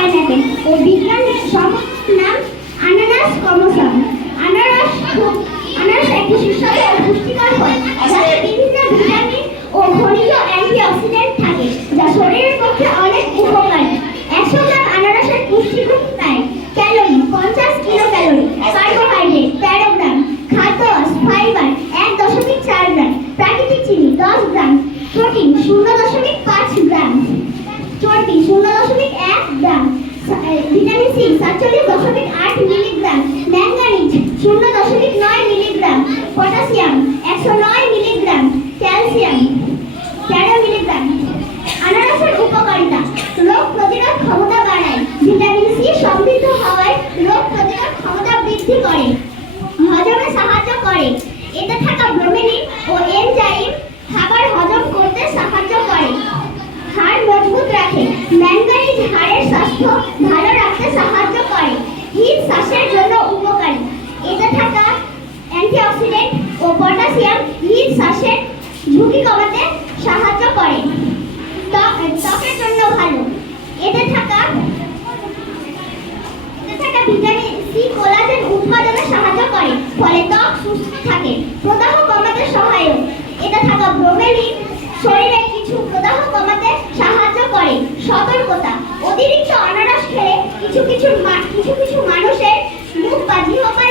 Pineapple ও বিজ্ঞানের নাম আনানাস কমোসাম। আনারস একটি সুস্বাদু ও পুষ্টিকর ফল, যাতে বিভিন্ন ভিটামিন ও খনিজ অ্যান্টিঅক্সিডেন্ট থাকে, যা শরীরের পক্ষে অনেক উপকারী। 100 গ্রাম আনারসের পুষ্টিগুণ প্রায় ক্যালোরি 50 কিলো ক্যালোরি, কার্বোহাইড্রেট 13 গ্রাম, খাদ্য ফাইবার 1.4 গ্রাম, প্রাকৃতিক চিনি 10 গ্রাম, প্রোটিন 0.5 গ্রাম, চর্বি 0.1 gram, vitamin C 47.8 milligram, manganese 0.9 milligram, potassium 109 milligram, calcium 13 milligram. আনারসের উপকারিতা: রোগ প্রতিরোধ ক্ষমতা বাড়ায়। ভিটামিন সি সমৃদ্ধ হওয়ায় রোগ প্রতিরোধ ক্ষমতা বৃদ্ধি করে, হজমে সাহায্য করে। এতে থাকা ব্রোমেলিন ও এনজাইম খাবার হজম করতে সাহায্য করে। হাড় মজবুত রাখে। ম্যাঙ্গানিজ হাড়ের স্বাস্থ্য ভালো রাখতে সাহায্য করে। হৃদ শ্বাসের জন্য উপকারী। এতে থাকা অ্যান্টিঅক্সিডেন্ট ও পটাশিয়াম হৃদ শ্বাসের ঝুঁকি কমাতে সাহায্য করে। ত্বকের জন্য ভালো। এতে থাকা ভিটামিন সি কোলাজেন উৎপাদনে সাহায্য করে, ফলে ত্বক সুস্থ থাকে। প্রদাহ কমাতে সহায়ক। এতে থাকা ব্রোমেলিন শরীরে কিছু প্রদাহ কমাতে সাহায্য করে। সতর্কতা: অতিরিক্ত আনারস খেলে কিছু মানুষের মুখ বা জিহ্বার